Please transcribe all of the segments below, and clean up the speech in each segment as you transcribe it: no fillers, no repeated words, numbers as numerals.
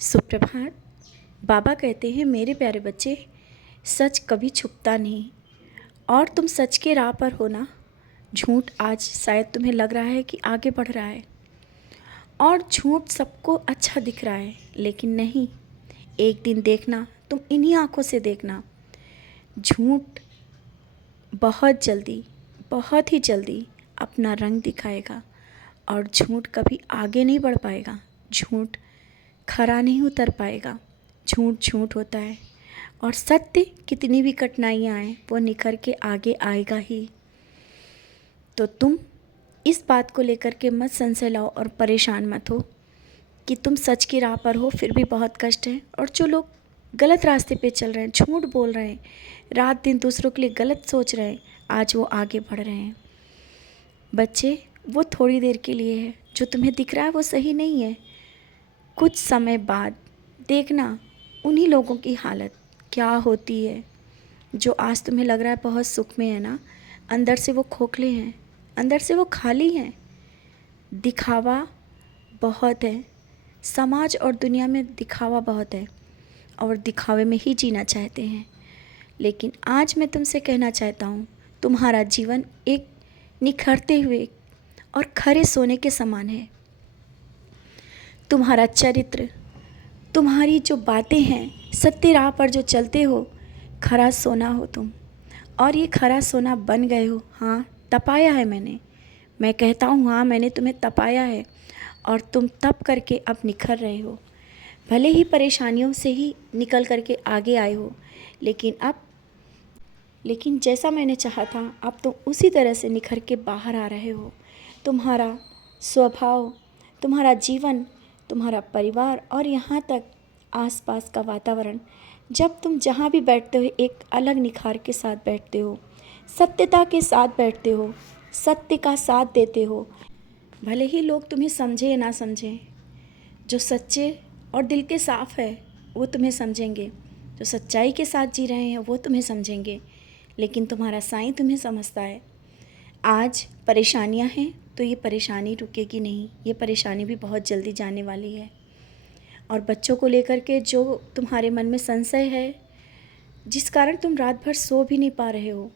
सुप्रभात। बाबा कहते हैं, मेरे प्यारे बच्चे, सच कभी छुपता नहीं और तुम सच के राह पर हो ना। झूठ आज शायद तुम्हें लग रहा है कि आगे बढ़ रहा है और झूठ सबको अच्छा दिख रहा है, लेकिन नहीं। एक दिन देखना, तुम इन्हीं आंखों से देखना, झूठ बहुत जल्दी, बहुत ही जल्दी अपना रंग दिखाएगा और झूठ कभी आगे नहीं बढ़ पाएगा। झूठ खरा नहीं उतर पाएगा। झूठ झूठ होता है और सत्य कितनी भी कठिनाइयाँ आए वो निखर के आगे आएगा ही। तो तुम इस बात को लेकर के मत संशय लाओ और परेशान मत हो कि तुम सच की राह पर हो फिर भी बहुत कष्ट है। और जो लोग गलत रास्ते पे चल रहे हैं, झूठ बोल रहे हैं, रात दिन दूसरों के लिए गलत सोच रहे हैं, आज वो आगे बढ़ रहे हैं। बच्चे, वो थोड़ी देर के लिए है। जो तुम्हें दिख रहा है वो सही नहीं है। कुछ समय बाद देखना उन्हीं लोगों की हालत क्या होती है। जो आज तुम्हें लग रहा है बहुत सुख में है ना, अंदर से वो खोखले हैं, अंदर से वो खाली हैं। दिखावा बहुत है, समाज और दुनिया में दिखावा बहुत है और दिखावे में ही जीना चाहते हैं। लेकिन आज मैं तुमसे कहना चाहता हूँ, तुम्हारा जीवन एक निखरते हुए और खरे सोने के समान है। तुम्हारा चरित्र, तुम्हारी जो बातें हैं, सत्य राह पर जो चलते हो, खरा सोना हो तुम। और ये खरा सोना बन गए हो। हाँ, तपाया है मैंने। मैं कहता हूँ हाँ, मैंने तुम्हें तपाया है और तुम तप करके अब निखर रहे हो। भले ही परेशानियों से ही निकल करके आगे आए हो, लेकिन जैसा मैंने चाहा था अब तुम उसी तरह से निखर के बाहर आ रहे हो। तुम्हारा स्वभाव, तुम्हारा जीवन, तुम्हारा परिवार और यहाँ तक आसपास का वातावरण, जब तुम जहाँ भी बैठते हो एक अलग निखार के साथ बैठते हो, सत्यता के साथ बैठते हो, सत्य का साथ देते हो। भले ही लोग तुम्हें समझे या ना समझें, जो सच्चे और दिल के साफ़ है वो तुम्हें समझेंगे, जो सच्चाई के साथ जी रहे हैं वो तुम्हें समझेंगे। लेकिन तुम्हारा साईं तुम्हें समझता है। आज परेशानियां हैं तो ये परेशानी रुकेगी नहीं, ये परेशानी भी बहुत जल्दी जाने वाली है। और बच्चों को लेकर के जो तुम्हारे मन में संशय है, जिस कारण तुम रात भर सो भी नहीं पा रहे हो,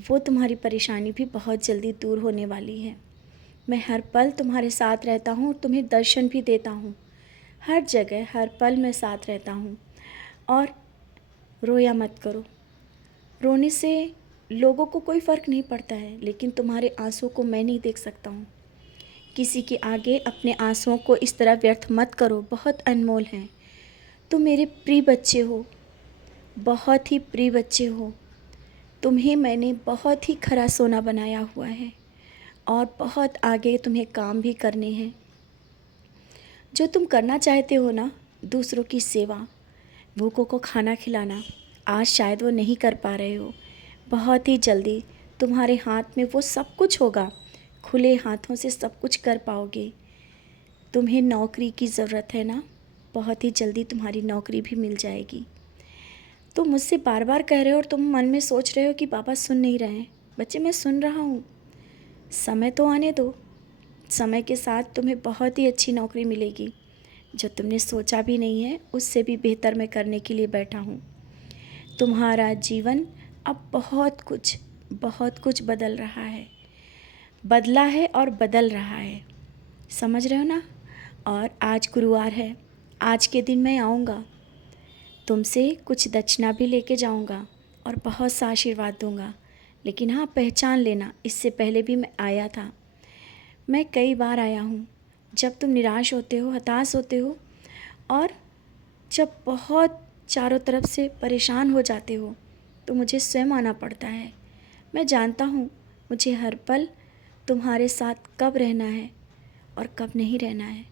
वो तुम्हारी परेशानी भी बहुत जल्दी दूर होने वाली है। मैं हर पल तुम्हारे साथ रहता हूँ, तुम्हें दर्शन भी देता हूँ। हर जगह हर पल मैं साथ रहता हूँ। और रोया मत करो। रोने से लोगों को कोई फ़र्क नहीं पड़ता है, लेकिन तुम्हारे आंसू को मैं नहीं देख सकता हूँ। किसी के आगे अपने आंसुओं को इस तरह व्यर्थ मत करो, बहुत अनमोल हैं। तुम मेरे प्रिय बच्चे हो, बहुत ही प्रिय बच्चे हो। तुम्हें मैंने बहुत ही खरा सोना बनाया हुआ है और बहुत आगे तुम्हें काम भी करने हैं। जो तुम करना चाहते हो ना, दूसरों की सेवा, भूखों को खाना खिलाना, आज शायद वो नहीं कर पा रहे हो। बहुत ही जल्दी तुम्हारे हाथ में वो सब कुछ होगा, खुले हाथों से सब कुछ कर पाओगे। तुम्हें नौकरी की ज़रूरत है ना, बहुत ही जल्दी तुम्हारी नौकरी भी मिल जाएगी। तुम मुझसे बार बार कह रहे हो और तुम मन में सोच रहे हो कि बाबा सुन नहीं रहे हैं। बच्चे, मैं सुन रहा हूँ, समय तो आने दो। समय के साथ तुम्हें बहुत ही अच्छी नौकरी मिलेगी। जो तुमने सोचा भी नहीं है उससे भी बेहतर मैं करने के लिए बैठा हूँ। तुम्हारा जीवन अब बहुत कुछ बदल रहा है, बदला है और बदल रहा है, समझ रहे हो ना। और आज गुरुवार है, आज के दिन मैं आऊँगा, तुमसे कुछ दक्षिणा भी लेके जाऊँगा और बहुत सा आशीर्वाद दूँगा। लेकिन हाँ, पहचान लेना, इससे पहले भी मैं आया था, मैं कई बार आया हूँ। जब तुम निराश होते हो, हताश होते हो और जब बहुत चारों तरफ से परेशान हो जाते हो, तो मुझे स्वयं आना पड़ता है। मैं जानता हूँ मुझे हर पल तुम्हारे साथ कब रहना है और कब नहीं रहना है।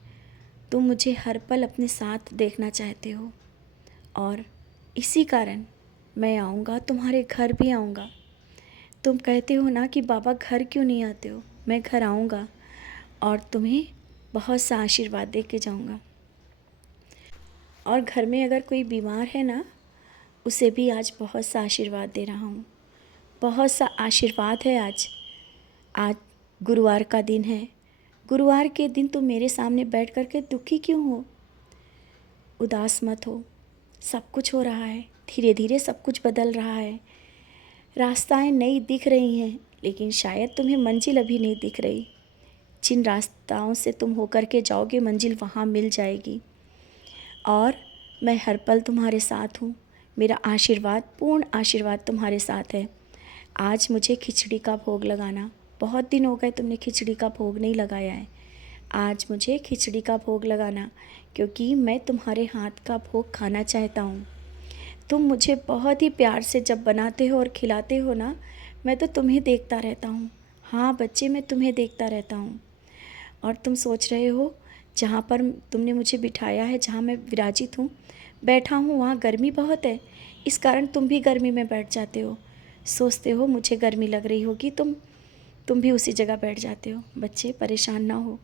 तुम मुझे हर पल अपने साथ देखना चाहते हो और इसी कारण मैं आऊँगा, तुम्हारे घर भी आऊँगा। तुम कहते हो ना कि बाबा घर क्यों नहीं आते हो, मैं घर आऊँगा और तुम्हें बहुत सा आशीर्वाद दे के जाऊँगा। और घर में अगर कोई बीमार है ना, उसे भी आज बहुत सा आशीर्वाद दे रहा हूँ। बहुत सा आशीर्वाद है आज। आज गुरुवार का दिन है। गुरुवार के दिन तुम मेरे सामने बैठ कर के दुखी क्यों हो? उदास मत हो। सब कुछ हो रहा है, धीरे धीरे सब कुछ बदल रहा है। रास्ताएं नई दिख रही हैं, लेकिन शायद तुम्हें मंजिल अभी नहीं दिख रही। जिन रास्ताओं से तुम होकर के जाओगे, मंजिल वहाँ मिल जाएगी। और मैं हर पल तुम्हारे साथ हूँ। मेरा आशीर्वाद, पूर्ण आशीर्वाद तुम्हारे साथ है। आज मुझे खिचड़ी का भोग लगाना, बहुत दिन हो गए तुमने खिचड़ी का भोग नहीं लगाया है। आज मुझे खिचड़ी का भोग लगाना, क्योंकि मैं तुम्हारे हाथ का भोग खाना चाहता हूँ। तुम मुझे बहुत ही प्यार से जब बनाते हो और खिलाते हो ना, मैं तो तुम्हें देखता रहता हूँ। हाँ बच्चे, मैं तुम्हें देखता रहता हूँ। और तुम सोच रहे हो, जहाँ पर तुमने मुझे बिठाया है, जहाँ मैं विराजित हूँ, बैठा हूँ, वहाँ गर्मी बहुत है, इस कारण तुम भी गर्मी में बैठ जाते हो। सोचते हो मुझे गर्मी लग रही होगी, तुम भी उसी जगह बैठ जाते हो। बच्चे, परेशान ना हो।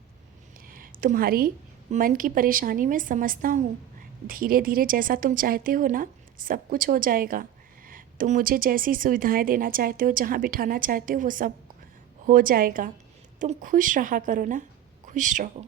तुम्हारी मन की परेशानी मैं समझता हूँ। धीरे धीरे जैसा तुम चाहते हो ना, सब कुछ हो जाएगा। तुम मुझे जैसी सुविधाएं देना चाहते हो, जहाँ बिठाना चाहते हो, वो सब हो जाएगा। तुम खुश रहा करो ना, खुश रहो।